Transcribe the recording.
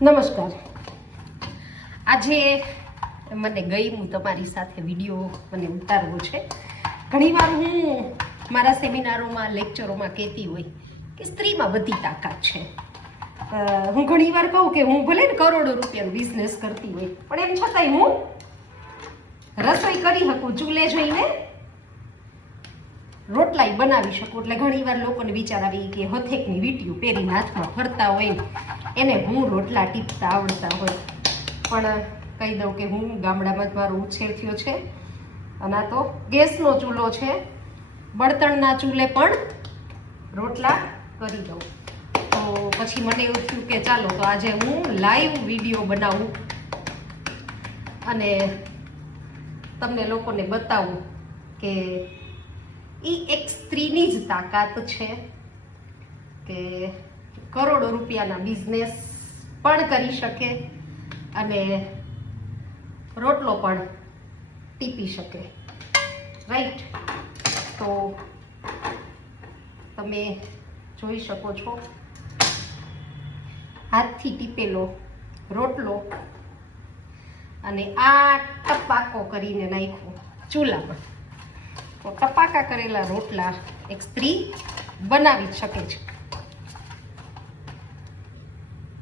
નમસ્કાર. આજે મને ગયું તમારી સાથે વિડીયો મને ઉતારવો છે. ઘણીવાર હું મારા સેમિનારોમાં લેક્ચરોમાં કહેતી હોય કે સ્ત્રીમાં બધી તાકાત છે. હું ઘણીવાર કહું કે હું ભલે ને કરોડો રૂપિયાનો બિઝનેસ કરતી હોય પણ એમ છતાંય હું રસોઈ કરી શકું, ચૂલે જઈને રોટલાઈ બનાવી શકું. એટલે ઘણીવાર લોકોને વિચાર આવી કે હથેકની વીંટીયું પહેરીને હાથમાં ફરતા હોય ને એને હું રોટલા ટીપતા આવડતા હોય. પણ કહી દઉં કે હું ગામડામાં જ મારો ઉછેર થયો છે અને આ તો ગેસનો ચૂલો છે. બળતણના ચૂલે પણ રોટલા કરી દઉં. તો પછી મને એવું થયું કે ચાલો તો આજે હું લાઈવ વિડીયો બનાવું અને તમને લોકોને બતાવું કે એ એક સ્ત્રીની જ તાકાત છે કે કરોડો રૂપિયાના બિઝનેસ પણ કરી શકે અને રોટલો પણ ટીપી શકે. રાઈટ? તો તમે જોઈ શકો છો હાથથી ટીપેલો રોટલો અને આ ટપાકો કરીને નાખ્યો ચૂલામાં. તો ટપાકા કરેલા રોટલા એક સ્ત્રી બનાવી જ શકે છે.